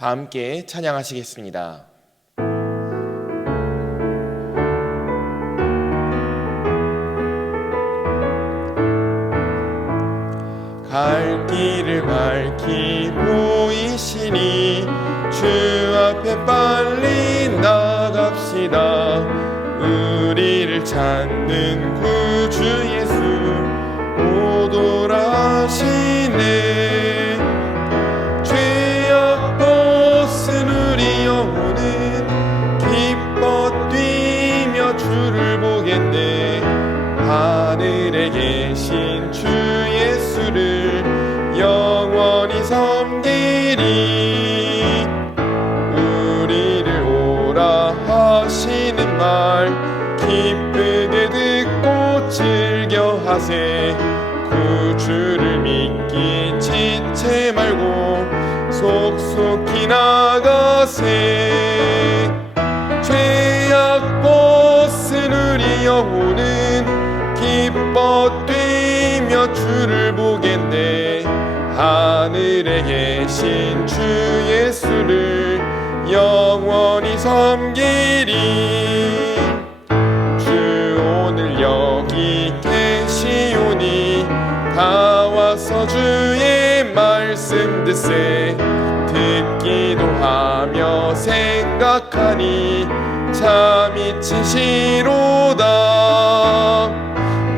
다 함께 찬양하시겠습니다. 갈 길을 밝히 보이시니 주 앞에 빨리 나갑시다. 우리를 찾는 구주 예수 오돌아시네. 죄악 벗은 우리 영혼은 기뻐 뛰며 주를 보겠네. 하늘에 계신 주 예수를 영원히 섬기리. 우리를 오라 하시는 말 기쁘게 듣고 즐겨 하세. 구주를 믿기 지체 말고 속속히 나가세. 죄악 벗은 우리 영혼은 기뻐 뛰며 주를 보겠네. 하늘에 계신 주 예수를 영원히 섬기리. 주 오늘 여기 계시오니 다 와서 주의 말씀 듣세. 듣기도 하며 생각하니 참 이치시로다.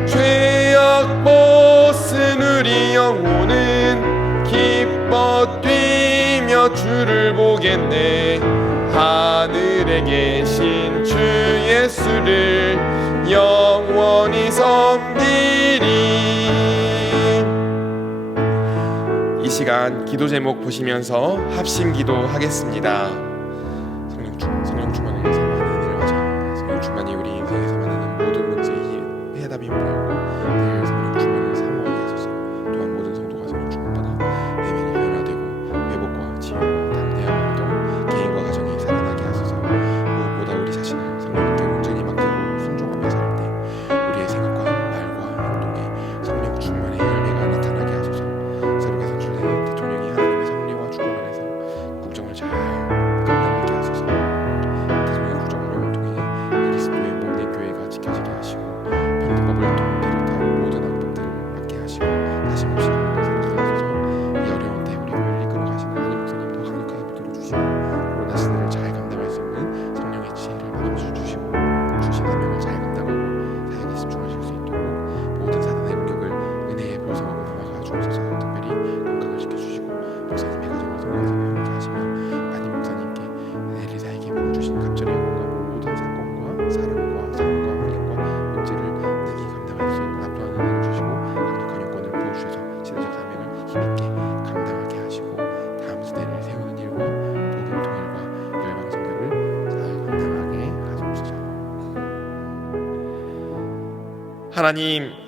죄악 벗은 우리 영혼은 기뻐 뛰며 주를 보겠네. 하늘에 계신 주 예수를 영원히 섬기리. 이 시간 기도 제목 보시면서 합심 기도하겠습니다.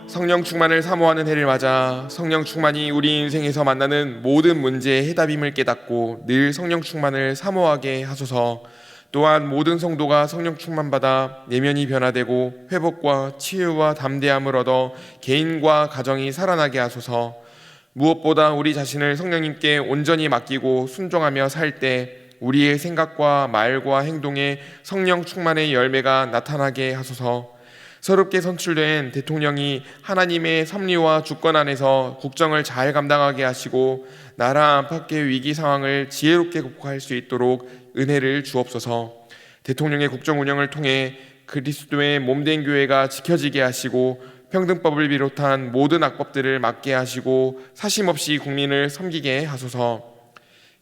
성령 충만을 사모하는 은혜를 맞아. 성령 충만이 우리 인생에서 만나는 모든 문제의 해답임을 알고 늘 성령 충만을 사모하게 하소서. 또한 모든 성도가 성령 충만받아 내면이 변화되고 회복과 치유와 담대함으로 개인과 가정이 살아나게 하소서. 무엇보다 우리 자신을 성령님께 온전히 맡기고 순종하며 살 때 우리의 생각과 말과 행동에 성령 충만의 열매가 나타나게 하소서. 새롭게 선출된 대통령이 하나님의 섭리와 주권 안에서 국정을 잘 감당하게 하소서. 대통령의 국정 운영을 통해 그리스도의 몸된 교회가 지켜지게 하시고 평등법을 비롯한 모든 악법들을 막게 하시고 다시 몹시 강력히 세우게 하소서.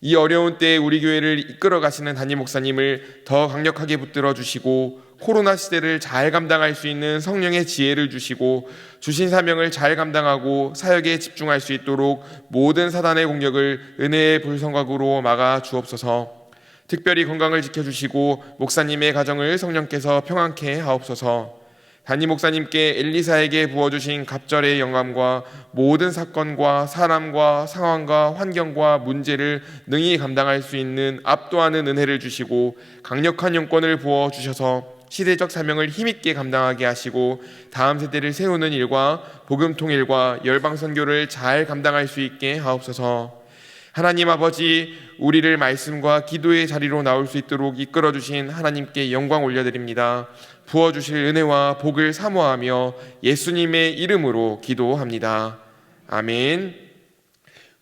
이 어려운 때 우리 교회를 이끌어 가시는 하나님 목사님 더 강력하게 붙들어 주시고 코로나 시대를 잘 감당할 수 있는 성령의 지혜를 막아주시고 주신 사명을 잘 감당하고 사역에 집중하실 수 있도록 모든 사단의 공격을 은혜의 보석으로 막아 주옵소서. 특별히 건강을 지켜주시고 목사님의 가정을 성령에서 함께 하시며 마님 목사님께 엘리사에게 부어주신 갑절의 영광과 모든 사건과 사람과 상황과 환경과 문제를 능히 감당할 수 있는 압도하는 은혜를 주시고 강력한 여건을 부어주셔서 시대적 사명을 힘있게 감당하게 하시고 다음 세대를 세우는 일과 복음 통일과 열방 선교를 잘 감당하게 하소서. 하나님, 성령 충만을 사모하는 해를 맞아 성령 충만이 우리 인생에서 만나는 모든 문제의 해답임을 깨닫고 늘 성령 충만을 사모하게 하소서. 또한 모든 성도가 성령 충만받아 내면이 변화되고 회복과 치유와 담대함을 얻어 개인과 가정이 살아나게 하소서. 무엇보다 우리 자신을 성령님께 온전히 맡기고 순종하며 살 때 우리의 생각과 말과 행동에 성령 충만의 열매가 나타나게 하소서. 새롭게 선출된 대통령이 하나님의 섭리와 주권 안에서 국정을 잘 감당하게 하시고 나라 안팎의 위기 상황을 지혜롭게 극복할 수 있도록 은혜를 주옵소서. 대통령의 국정 운영을 통해 그리스도의 몸된 교회가 지켜지게 하시고 평등법을 비롯한 모든 악법들을 막게 하시고 사심없이 국민을 섬기게 하소서. 이 어려운 때에 우리 교회를 이끌어 가시는 담임 목사님을 더 강력하게 붙들어 주시고 코로나 시대를 잘 감당할 수 있는 성령의 지혜를 주시고 주신 사명을 잘 감당하고 사역에 집중할 수 있도록 모든 사단의 공격을 은혜의 불성각으로 막아 주옵소서. 특별히 건강을 지켜주시고 목사님의 가정을 성령께서 평안케 하옵소서. 담임 목사님께 엘리사에게 부어주신 갑절의 영감과 모든 사건과 사람과 상황과 환경과 문제를 능히 감당할 수 있는 압도하는 은혜를 주시고 강력한 용권을 부어주셔서 시대적 사명을 힘있게 감당하게 하시고 다음 세대를 세우는 일과 복음 통일과 열방 선교를 잘 감당할 수 있게 하옵소서. 하나님 아버지, 우리를 말씀과 기도의 자리로 나올 수 있도록 이끌어주신 하나님께 영광 올려드립니다. 부어주실 은혜와 복을 사모하며 예수님의 이름으로 기도합니다. 아멘.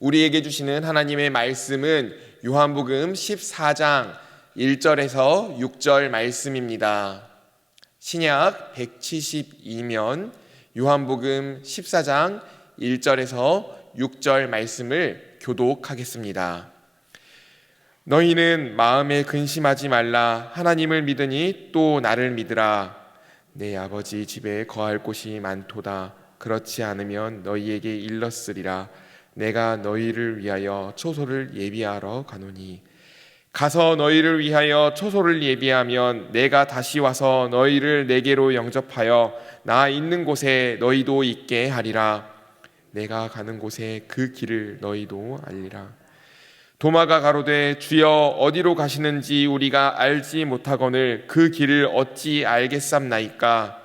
우리에게 주시는 하나님의 말씀은 요한복음 14장 1절에서 6절 말씀입니다. 신약 172면 요한복음 14장 1절에서 6절 말씀을 교독하겠습니다. 너희는 마음에 근심하지 말라. 하나님을 믿으니 또 나를 믿으라. 내 아버지 집에 거할 곳이 많도다. 그렇지 않으면 너희에게 일렀으리라. 내가 너희를 위하여 초소를 예비하러 가노니 가서 너희를 위하여 초소를 예비하면 내가 다시 와서 너희를 내게로 영접하여 나 있는 곳에 너희도 있게 하리라. 내가 가는 곳에 그 길을 너희도 알리라. 도마가 가로되 주여 어디로 가시는지 우리가 알지 못하거늘 그 길을 어찌 알겠삼나이까.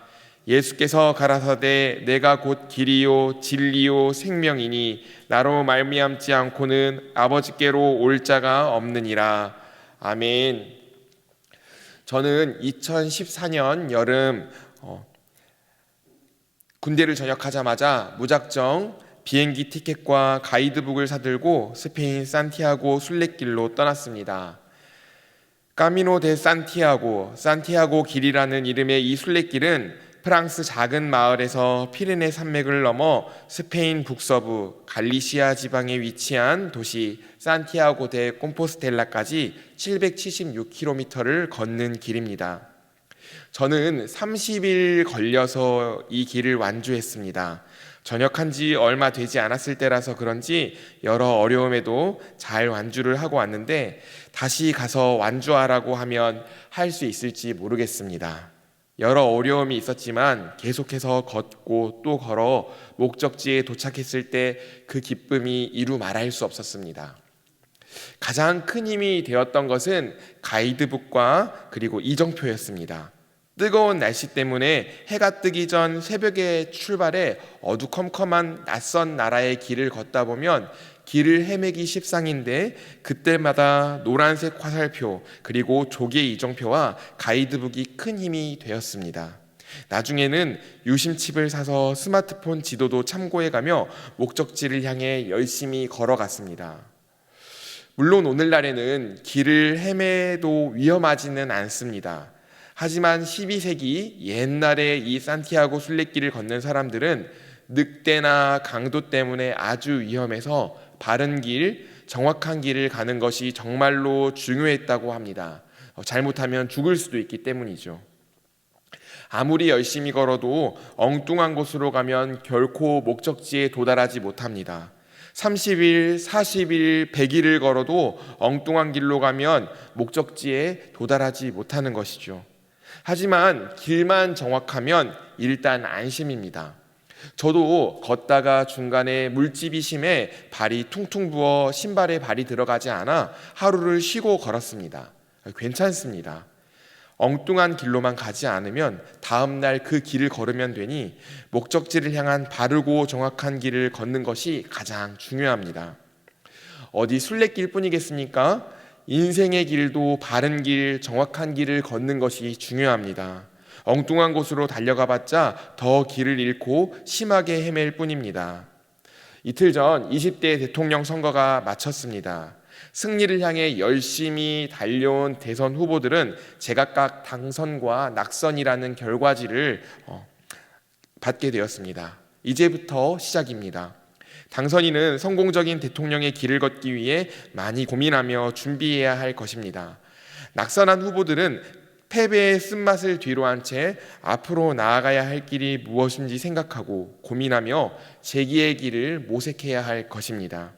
예수께서 가라사대 내가 곧 길이요 진리요 생명이니 나로 말미암지 않고는 아버지께로 올 자가 없느니라. 아멘. 저는 2014년 여름 군대를 전역하자마자 무작정 비행기 티켓과 가이드북을 사들고 스페인 산티아고 순례길로 떠났습니다. 까미노 데 산티아고 길이라는 이름의 이 순례길은 프랑스 작은 마을에서 피레네 산맥을 넘어 스페인 북서부 갈리시아 지방에 위치한 도시 산티아고 데 콤포스텔라까지 776km를 걷는 길입니다. 저는 30일 걸려서 이 길을 완주했습니다. 전역한 지 얼마 되지 않았을 때라서 그런지 여러 어려움에도 잘 완주를 하고 왔는데 다시 가서 완주하라고 하면 할 수 있을지 모르겠습니다. 여러 어려움이 있었지만 계속해서 걷고 또 걸어 목적지에 도착했을 때 그 기쁨이 이루 말할 수 없었습니다. 가장 큰 힘이 되었던 것은 가이드북과 그리고 이정표였습니다. 뜨거운 날씨 때문에 해가 뜨기 전 새벽에 출발해 어두컴컴한 낯선 나라의 길을 걷다 보면 길을 헤매기 십상인데 그때마다 노란색 화살표 그리고 조개 이정표와 가이드북이 큰 힘이 되었습니다. 나중에는 유심칩을 사서 스마트폰 지도도 참고해가며 목적지를 향해 열심히 걸어갔습니다. 물론 오늘날에는 길을 헤매도 위험하지는 않습니다. 하지만 12세기 옛날에 이 산티아고 순례길을 걷는 사람들은 늑대나 강도 때문에 아주 위험해서 바른 길, 정확한 길을 가는 것이 정말로 중요했다고 합니다. 잘못하면 죽을 수도 있기 때문이죠. 아무리 열심히 걸어도 엉뚱한 곳으로 가면 결코 목적지에 도달하지 못합니다. 30일, 40일, 100일을 걸어도 엉뚱한 길로 가면 목적지에 도달하지 못하는 것이죠. 하지만 길만 정확하면 일단 안심입니다. 저도 걷다가 중간에 물집이 심해 발이 퉁퉁 부어 신발에 발이 들어가지 않아 하루를 쉬고 걸었습니다. 괜찮습니다. 엉뚱한 길로만 가지 않으면 다음날 그 길을 걸으면 되니 목적지를 향한 바르고 정확한 길을 걷는 것이 가장 중요합니다. 어디 순례길 뿐이겠습니까? 인생의 길도 바른 길, 정확한 길을 걷는 것이 중요합니다. 엉뚱한 곳으로 달려가봤자 더 길을 잃고 심하게 헤맬 뿐입니다. 이틀 전 20대 대통령 선거가 마쳤습니다. 승리를 향해 열심히 달려온 대선 후보들은 제각각 당선과 낙선이라는 결과지를 받게 되었습니다. 이제부터 시작입니다. 당선인은 성공적인 대통령의 길을 걷기 위해 많이 고민하며 준비해야 할 것입니다. 낙선한 후보들은 패배의 쓴맛을 뒤로 한 채 앞으로 나아가야 할 길이 무엇인지 생각하고 고민하며 재기의 길을 모색해야 할 것입니다.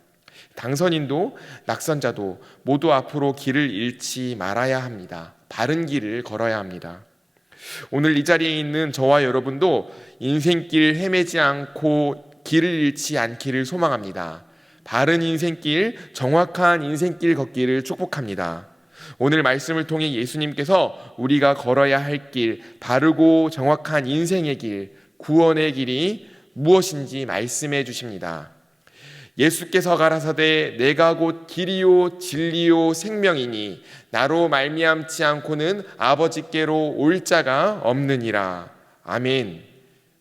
당선인도 낙선자도 모두 앞으로 길을 잃지 말아야 합니다. 바른 길을 걸어야 합니다. 오늘 이 자리에 있는 저와 여러분도 인생길 헤매지 않고 길을 잃지 않기를 소망합니다. 바른 인생길, 정확한 인생길 걷기를 축복합니다. 오늘 말씀을 통해 예수님께서 우리가 걸어야 할 길, 바르고 정확한 인생의 길, 구원의 길이 무엇인지 말씀해 주십니다. 예수께서 가라사대 내가 곧 길이요 진리요 생명이니 나로 말미암지 않고는 아버지께로 올 자가 없느니라. 아멘.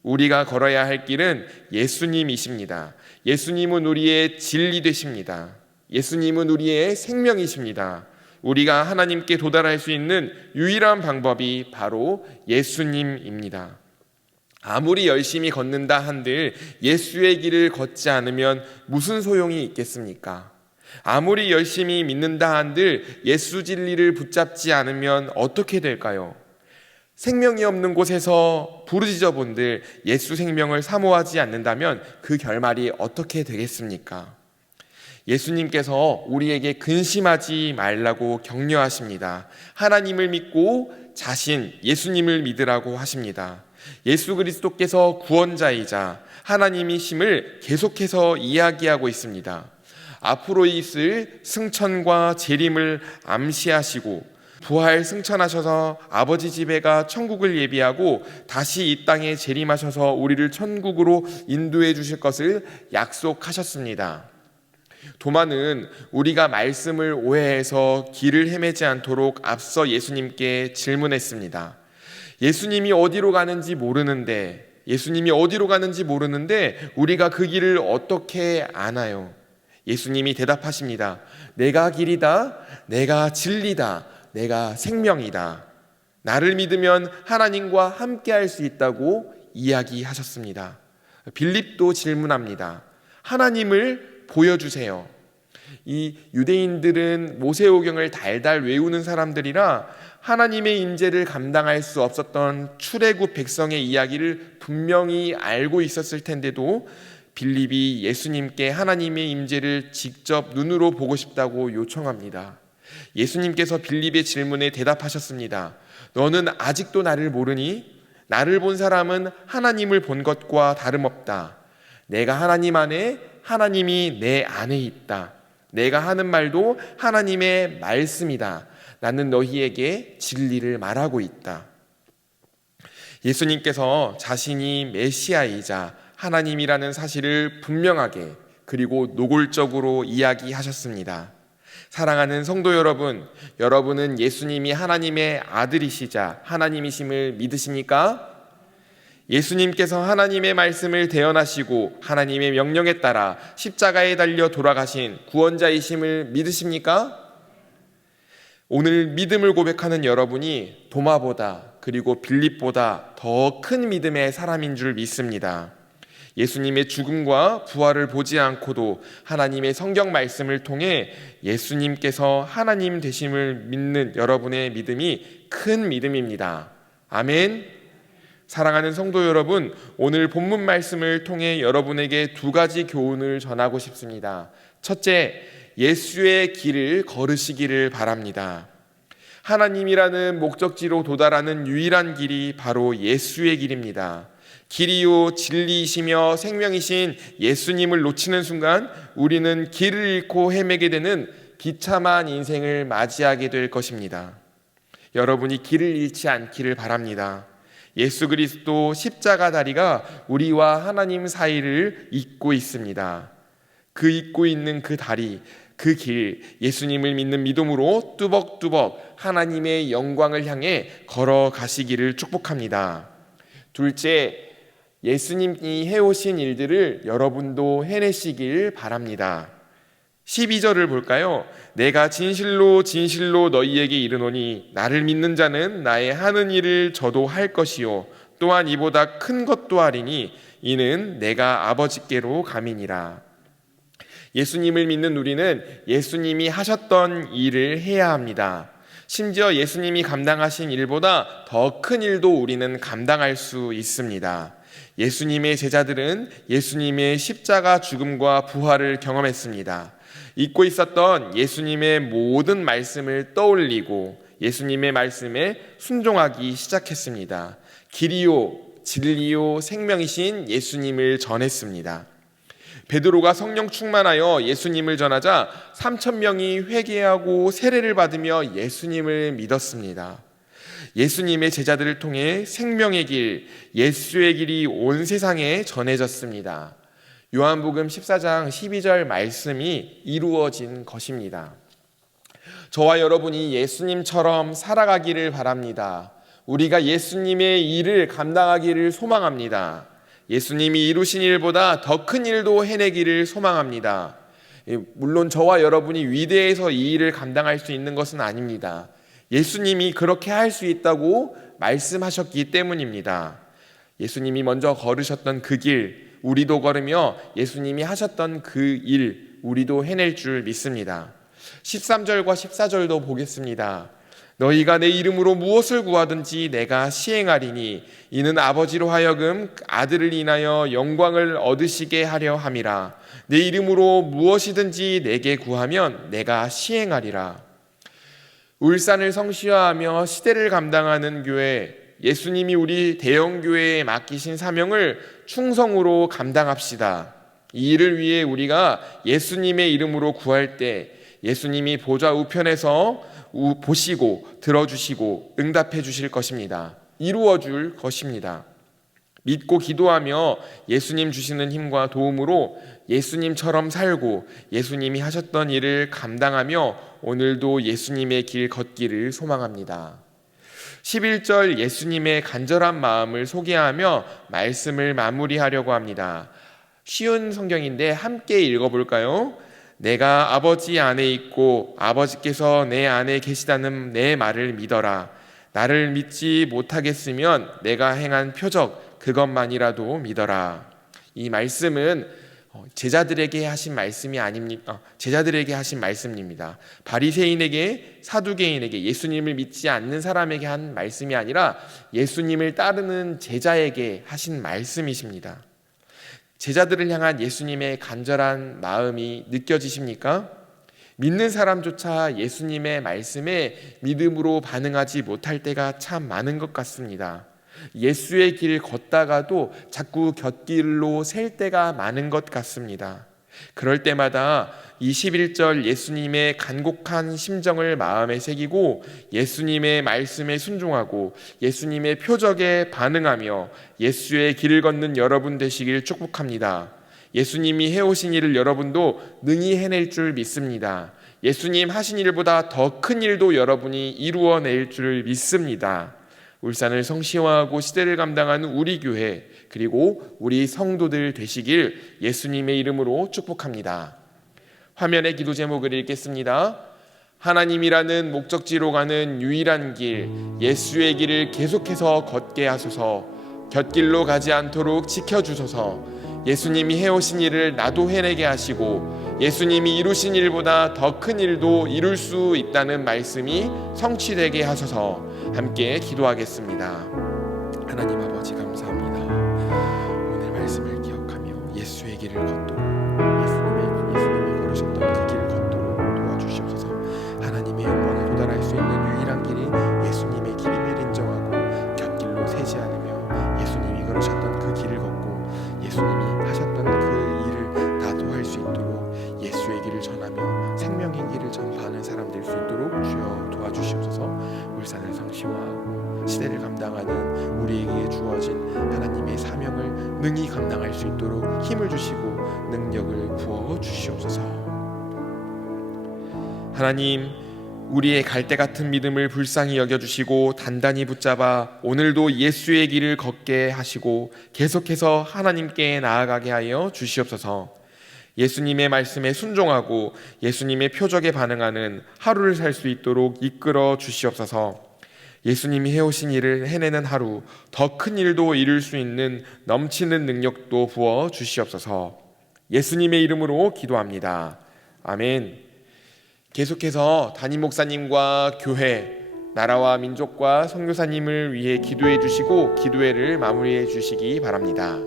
우리가 걸어야 할 길은 예수님이십니다. 예수님은 우리의 진리 되십니다. 예수님은 우리의 생명이십니다. 우리가 하나님께 도달할 수 있는 유일한 방법이 바로 예수님입니다. 아무리 열심히 걷는다 한들 예수의 길을 걷지 않으면 무슨 소용이 있겠습니까? 아무리 열심히 믿는다 한들 예수 진리를 붙잡지 않으면 어떻게 될까요? 생명이 없는 곳에서 부르짖어 본들 예수 생명을 사모하지 않는다면 그 결말이 어떻게 되겠습니까? 예수님께서 우리에게 근심하지 말라고 격려하십니다. 하나님을 믿고 자신 예수님을 믿으라고 하십니다. 예수 그리스도께서 구원자이자 하나님이심을 계속해서 이야기하고 있습니다. 앞으로 있을 승천과 재림을 암시하시고 부활 승천하셔서 아버지 집에 가 천국을 예비하고 다시 이 땅에 재림하셔서 우리를 천국으로 인도해 주실 것을 약속하셨습니다. 도마는 우리가 말씀을 오해해서 길을 헤매지 않도록 앞서 예수님께 질문했습니다. 예수님이 어디로 가는지 모르는데 우리가 그 길을 어떻게 아나요? 예수님이 대답하십니다. 내가 길이다, 내가 진리다, 내가 생명이다. 나를 믿으면 하나님과 함께할 수 있다고 이야기하셨습니다. 빌립도 질문합니다. 하나님을 보여주세요. 이 유대인들은 모세오경을 달달 외우는 사람들이라 하나님의 임재를 감당할 수 없었던 출애굽 백성의 이야기를 분명히 알고 있었을 텐데도 빌립이 예수님께 하나님의 임재를 직접 눈으로 보고 싶다고 요청합니다. 예수님께서 빌립의 질문에 대답하셨습니다. 너는 아직도 나를 모르니? 나를 본 사람은 하나님을 본 것과 다름없다. 내가 하나님 안에, 하나님이 내 안에 있다. 내가 하는 말도 하나님의 말씀이다. 나는 너희에게 진리를 말하고 있다. 예수님께서 자신이 메시아이자 하나님이라는 사실을 분명하게 그리고 노골적으로 이야기하셨습니다. 사랑하는 성도 여러분, 여러분은 예수님이 하나님의 아들이시자 하나님이심을 믿으십니까? 예수님께서 하나님의 말씀을 대언하시고 하나님의 명령에 따라 십자가에 달려 돌아가신 구원자이심을 믿으십니까? 오늘 믿음을 고백하는 여러분이 도마보다 그리고 빌립보다 더 큰 믿음의 사람인 줄 믿습니다. 예수님의 죽음과 부활을 보지 않고도 하나님의 성경 말씀을 통해 예수님께서 하나님 되심을 믿는 여러분의 믿음이 큰 믿음입니다. 아멘. 사랑하는 성도 여러분, 오늘 본문 말씀을 통해 여러분에게 두 가지 교훈을 전하고 싶습니다. 첫째, 예수의 길을 걸으시기를 바랍니다. 하나님이라는 목적지로 도달하는 유일한 길이 바로 예수의 길입니다. 길이요 진리이시며 생명이신 예수님을 놓치는 순간 우리는 길을 잃고 헤매게 되는 비참한 인생을 맞이하게 될 것입니다. 여러분이 길을 잃지 않기를 바랍니다. 예수 그리스도 십자가 다리가 우리와 하나님 사이를 잇고 있습니다. 그 잇고 있는 그 다리, 그 길, 예수님을 믿는 믿음으로 뚜벅뚜벅 하나님의 영광을 향해 걸어가시기를 축복합니다. 둘째, 예수님이 해오신 일들을 여러분도 해내시길 바랍니다. 12절을 볼까요? 내가 진실로 진실로 너희에게 이르노니 나를 믿는 자는 나의 하는 일을 저도 할 것이요 또한 이보다 큰 것도 하리니 이는 내가 아버지께로 감이니라. 예수님을 믿는 우리는 예수님이 하셨던 일을 해야 합니다. 심지어 예수님이 감당하신 일보다 더 큰 일도 우리는 감당할 수 있습니다. 예수님의 제자들은 예수님의 십자가 죽음과 부활을 경험했습니다. 잊고 있었던 예수님의 모든 말씀을 떠올리고 예수님의 말씀에 순종하기 시작했습니다. 길이요 진리요 생명이신 예수님을 전했습니다. 베드로가 성령 충만하여 예수님을 전하자 3,000명이 회개하고 세례를 받으며 예수님을 믿었습니다. 예수님의 제자들을 통해 생명의 길, 예수의 길이 온 세상에 전해졌습니다. 요한복음 14장 12절 말씀이 이루어진 것입니다. 저와 여러분이 예수님처럼 살아가기를 바랍니다. 우리가 예수님의 일을 감당하기를 소망합니다. 예수님이 이루신 일보다 더 큰 일도 해내기를 소망합니다. 물론 저와 여러분이 위대해서 이 일을 감당할 수 있는 것은 아닙니다. 예수님이 그렇게 할 수 있다고 말씀하셨기 때문입니다. 예수님이 먼저 걸으셨던 그 길, 우리도 걸으며 예수님이 하셨던 그 일, 우리도 해낼 줄 믿습니다. 13절과 14절도 보겠습니다. 너희가 내 이름으로 무엇을 구하든지 내가 시행하리니 이는 아버지로 하여금 아들을 인하여 영광을 얻으시게 하려 함이라. 내 이름으로 무엇이든지 내게 구하면 내가 시행하리라. 울산을 성시화하며 시대를 감당하는 교회, 예수님이 우리 대형교회에 맡기신 사명을 충성으로 감당합시다. 이 일을 위해 우리가 예수님의 이름으로 구할 때 예수님이 보좌 우편에서 보시고 들어주시고 응답해 주실 것입니다. 이루어 줄 것입니다. 믿고 기도하며 예수님 주시는 힘과 도움으로 예수님처럼 살고 예수님이 하셨던 일을 감당하며 오늘도 예수님의 길 걷기를 소망합니다. 11절 예수님의 간절한 마음을 소개하며 말씀을 마무리하려고 합니다. 쉬운 성경인데 함께 읽어볼까요? 내가 아버지 안에 있고 아버지께서 내 안에 계시다는 내 말을 믿어라. 나를 믿지 못하겠으면 내가 행한 표적 그것만이라도 믿어라. 이 말씀은 제자들에게 하신 말씀이 아닙니다. 제자들에게 하신 말씀입니다. 바리새인에게, 사두개인에게, 예수님을 믿지 않는 사람에게 한 말씀이 아니라 예수님을 따르는 제자에게 하신 말씀이십니다. 제자들을 향한 예수님의 간절한 마음이 느껴지십니까? 믿는 사람조차 예수님의 말씀에 믿음으로 반응하지 못할 때가 참 많은 것 같습니다. 예수의 길 걷다가도 자꾸 곁길로 셀 때가 많은 것 같습니다. 그럴 때마다 21절 예수님의 간곡한 심정을 마음에 새기고 예수님의 말씀에 순종하고 예수님의 표적에 반응하며 예수의 길을 걷는 여러분 되시길 축복합니다. 예수님이 해오신 일을 여러분도 능히 해낼 줄 믿습니다. 예수님 하신 일보다 더 큰 일도 여러분이 이루어낼 줄 믿습니다. 울산을 성시화하고 시대를 감당하는 우리 교회 그리고 우리 성도들 되시길 예수님의 이름으로 축복합니다. 화면에 기도 제목을 읽겠습니다. 하나님이라는 목적지로 가는 유일한 길, 예수의 길을 계속해서 걷게 하소서. 곁길로 가지 않도록 지켜주소서. 예수님이 해오신 일을 나도 해내게 하시고 예수님이 이루신 일보다 더 큰 일도 이룰 수 있다는 말씀이 성취되게 하소서. 함께 기도하겠습니다. 하나님 아버지 감사합니다. 오늘 말씀을 기억하며 예수의 길을 걷도록 예수님이 걸으셨던 그 길을 걷도록 도와주시옵소서. 하나님의 영광에 도달할 수 있는 유일한 길이 예수님의 길임을 인정하고 곁길로 새지 않으며 예수님이 걸으셨던 그 길을 걷고 예수님이 하셨던 그 일을 나도 할 수 있도록 예수의 길을 전하며 생명의 길을 전파하는 사람 될 수 있도록 주여 도와주시옵소서. 울산을 성시화하고 시대를 감당하는 우리에게 주어진 하나님의 사명을 능히 감당할 수 있도록 힘을 주시고 능력을 부어 주시옵소서. 하나님, 우리의 갈대 같은 믿음을 불쌍히 여겨주시고 단단히 붙잡아 오늘도 예수의 길을 걷게 하시고 계속해서 하나님께 나아가게 하여 주시옵소서. 예수님의 말씀에 순종하고 예수님의 표적에 반응하는 하루를 살 수 있도록 이끌어 주시옵소서. 예수님이 해오신 일을 해내는 하루, 더 큰 일도 이룰 수 있는 넘치는 능력도 부어 주시옵소서. 예수님의 이름으로 기도합니다. 아멘. 계속해서 담임 목사님과 교회, 나라와 민족과 선교사님을 위해 기도해 주시고 기도회를 마무리해 주시기 바랍니다.